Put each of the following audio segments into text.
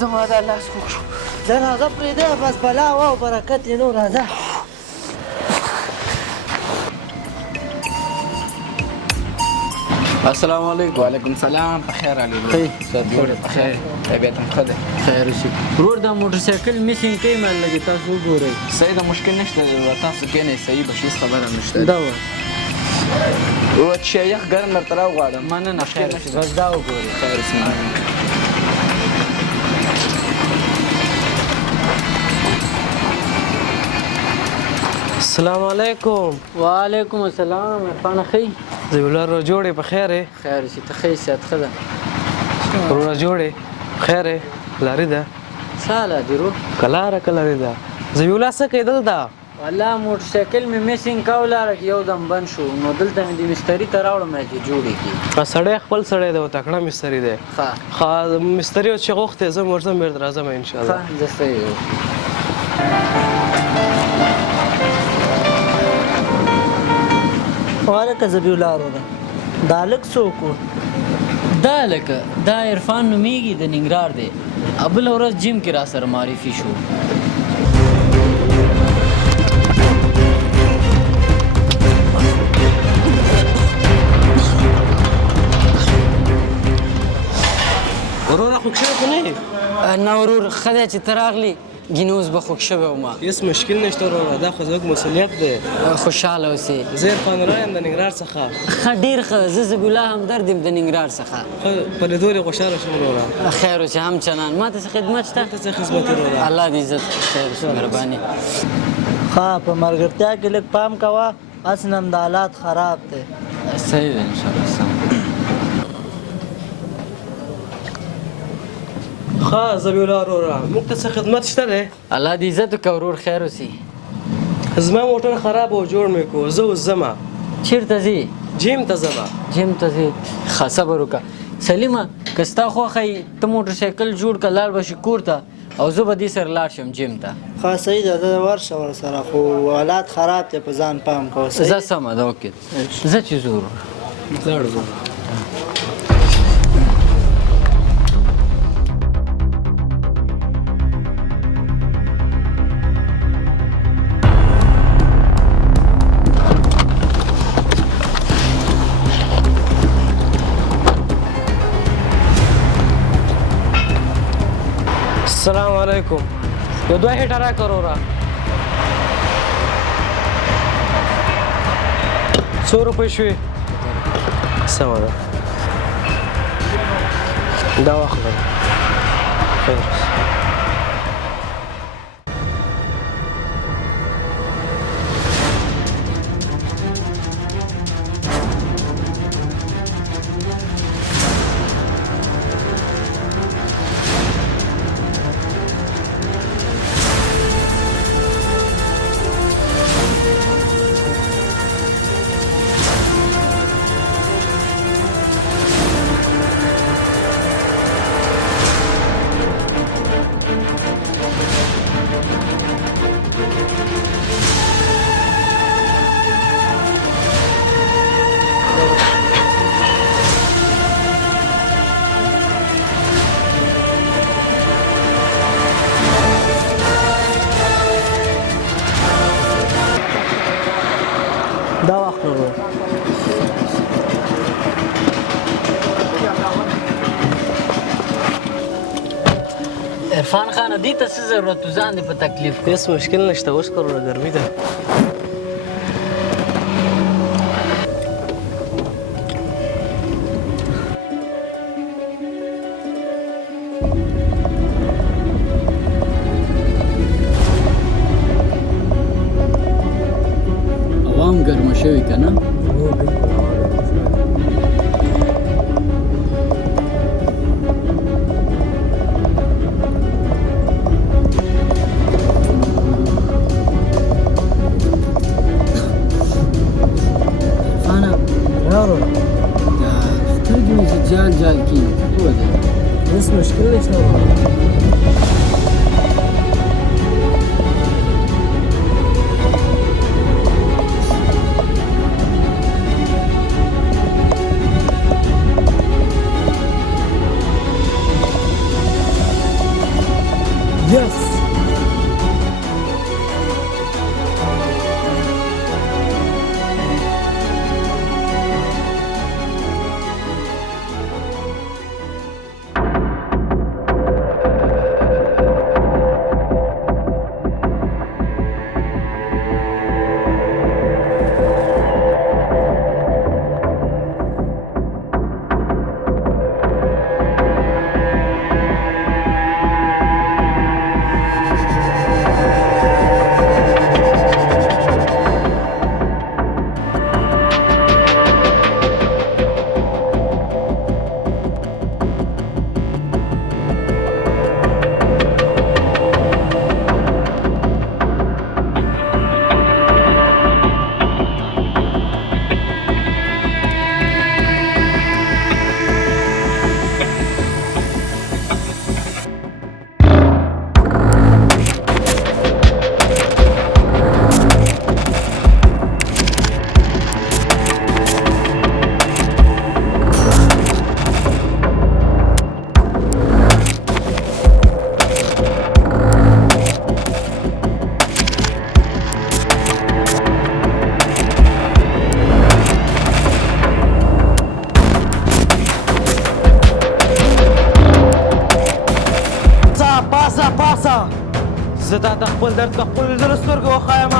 زما دا لاس خوږ شو. ځه راځه پرېږده بس بلا وه او برکت یې نو راځه. السلام علیکم. وعلیکم السلام. په خیر علي خیر جوړې په خیر طبیعت هم ښه دی. خیر اوسي. ورور دا موټرسایکل میسینګ کوي مال لګي تاسو وګورئ. صحیح ده مشکل نشته تاسو کښېنئ صحیح به هېڅ خبره نشته. دا وه وڅښئ یخ ګرم درته راوغواړم. مننه خیر اوسي بس دا وګورئ. خیر اوسي. السلام علیکم. وعلیکم السلام. عرفانه ښه زبیلا رو جوړې په خیر یې؟ خیر اوسي. ته ښه یې صحت ښه ده؟ وروره جوړې خیر یې؟ لارې ده؟ څه حاله دي ورور؟ که لاره که لارې ده. زبیلا څه کوې دلته؟ والله موټرسایکل مې میسینګ کاوه لاره کې یو دم بند شو نو دلته مې د مستري ته راوړم چې جوړې کړي. سړی خپل سړی دی او تکړه مستري دی. ښه مستري اوس چې غوښتی زه ورځم بېرته راځم انشاءالله. ښه زه ښه یم. وعلیکم زبیلا وروره دا هلک څوک و؟ دا لکه دا عرفان نومیږي د ننګرهار دی. بله ورځ جیم کې را سره معرفي شو. وروره خوږ شوی خو نه یې؟ نه ورور ښه دی چې ته راغلې ګینه اوس به خوږ شوی وم. هېڅ مشکل نشته وروره دا خو زموږ مسؤلیت دی. خوشحاله اوسې. زه عرفان الله یم د ننګرهار څخه. ښه ډېر ښه. زه زبیلا همدرد یم د ننګرهار څخه. ښه په لیدو دې خوشحاله شوم وروره. خیر اوسې هم چنان. ما ته څه خدمت شته؟ ته څه خدمت وروره؟ الله دې عزت خیر اوسې مهرباني. ښه په ملګرتیا کې لږ پام کوه اصلا د حالات خراب دی. صحیح دی انشاءالله سم. ښه زبیلا وروره موږ ته څه خدمت شته دی؟ الله دې عزت وکړه ورور خیر اوسې. زما موټر خراب او جوړ مې کو زه اوس ځمه. چېرته ځې؟ جیم ته ځمه. جیم ته ځې؟ ښه صبر وکړه. سلیمه که ستا خوښه یي ته موټرسایکل جوړ کړه لاړ به شي کور ته او زه به دې سره لاړ شم جیم ته. ښه صحیح ده ته ورشه ورسره خو حالات خراب دی په ځان پام کوه. زه سمه ده اوکې زه چې زه ورور لاړ ځو. السلام علیکم. یو دوه هیټه راکړه وروره. څو روپۍ شوې؟ سمه ده دا واخله. خیر دا واخله وروره. عرفان خانه دې ته څه ضرورت و ځان دې په تکلیف کړ. هېڅ مشکل نشته اوس که وروره ګرمي ده. هوا هم ګرمه شوې که نه؟ سترګې مې چې جال جال کېږي ووځي. هېڅ مشکل نشته. زه تا ته خپل درد په خپلو لیدلو سترګو وښایم.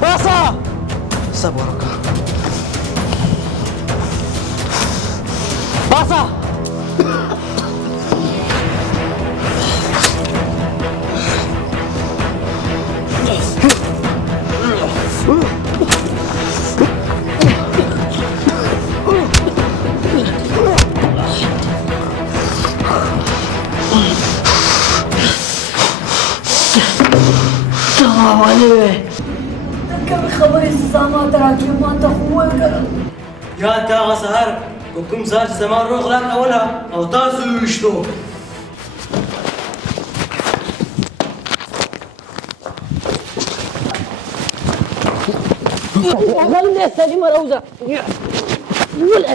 باسه صبر وکړه. باسه کومې خبرې زه ما ته راکړې ما ته خو ووایه که نه یاد که هغه سهار په کوم سهار چې زما روغ غلا کوله او تاسو وویشتو. غلې سلیمه راوځه وله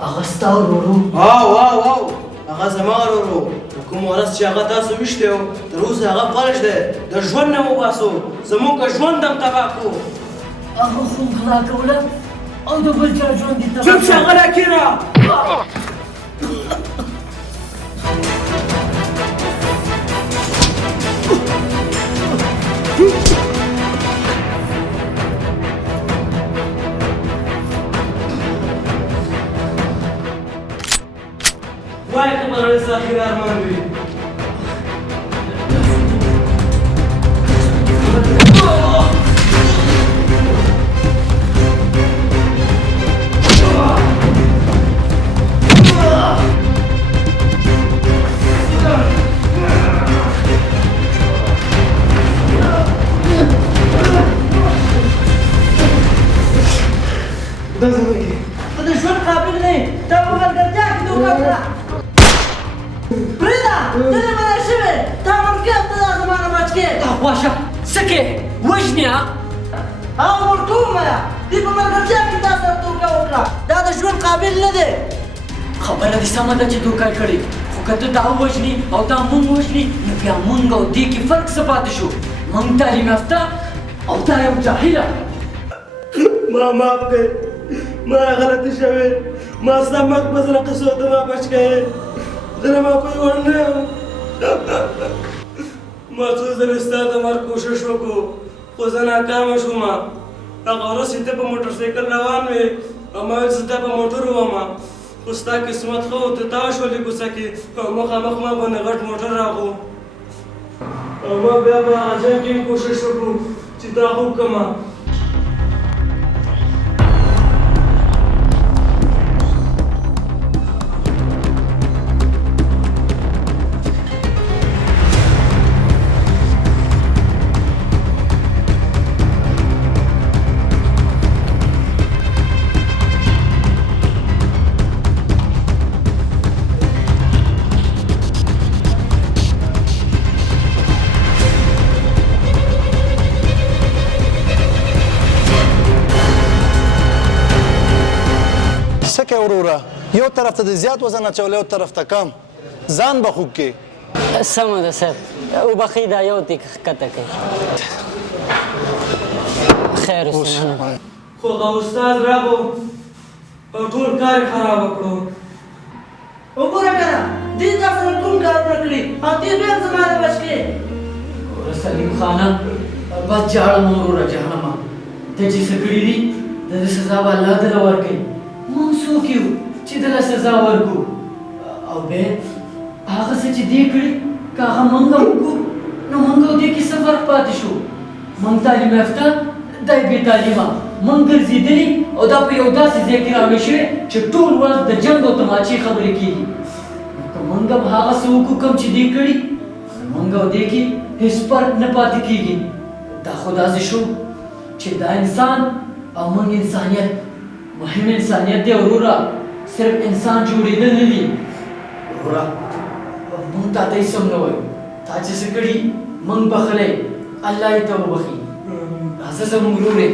هغه ستا ورورو واو هغه زما ورورو په کوم ورځ چې هغه تاسو ویشتی و تر اوسه هغه فلج دی د ژوند نه وباسو زموږ ژوند هم تباه کړو. هغه خو غلا کوله او د بل چا ژوند یې تباه چوپ شه غلی کښېنه. وای که به رئیس آخر ارمان وي. دا زموږ ته د ژوند قابل نه یې تا په ملګرتیا کې دوکه کړه. پرېږده ته دې منع شوې تا ملګری ته دا زما نه بچ کې خواشه څه کې وژنې هغه ورکوم ویه دې په ملګرتیا کې تا سره دوکه وکړه دا د ژوند قابل نه دی. خبره دې سمه ده چې دوکه یې کړې خو که ته دا ووژنې او دا مونږ وژنې نو بیا مونږ او دې کې فرق څه پاتې شو؟ مونږ تعلیم یافته او تا یو جاهله. ما معاف کړئ ما غلطي شوې ما ستا مرګ په زړه قصو ته ما بچ کړې زه د معافۍ وړ نه یم. ما څو ځلې ستا د مرګ کوشش وکړو خو زه ناکامه شوم. هغه ورځ چې ته په موټر سایکل روان وې او ما ویل زه تا په موټر وومه خو ستا قسمت ښه و ته تاو شولې کوڅه کې او مخامخ ما باندې غټ موټر راغو او ما بیا په هغه ځای کې کوشش وکړو چې تا خوب کړمه. څه کوې وروره یو طرف ته د زیات وزن اچولی یو طرف ته کم ځان به خوږ کې. سمه ده صاحب وبخښئ دا یو تیک ښکته کوي. خیر اوسه خو هغه استاد راغو او ټول کار یې خرابه کړو. وګوره که نه دې تا سره کوم کارونه کړي او دې بیا زما نه بچ کې. وروره سلیم خانه بس جاړم وروره جهنمه ته چې څه کړي دي د دې سزا به الله دله ورکوي. مونږ څوک یو چې دله سزا ورکړو او بیا هغه څه چې دې کړي که هغه مونږ وکړو نو مونږ او دې کې څه فرق پاتې شو؟ مونږ تعلیم یافته دی بې تعلیمه مونږ ګرځېدلي او دا په یو داسې ځای کې راوړې شوې چې ټول ورځ د جنګ او تماچې خبرې کېږي. که مونږ هم هغه څه وکړو کوم چې دې کړي مونږ او دې کې هېڅ فرق نه پاتې کېږي. دا خو داسې شو چې دا انسان او مونږ انسانیت مهم انسانیت دی وروره صرف انسان جوړېدل نه دي. وروره مونږ تا ته هېڅ هم نه وایو تا چې څه کړي مونږ بخلی الله یې ته وبخي راځه زموږ ورور یې.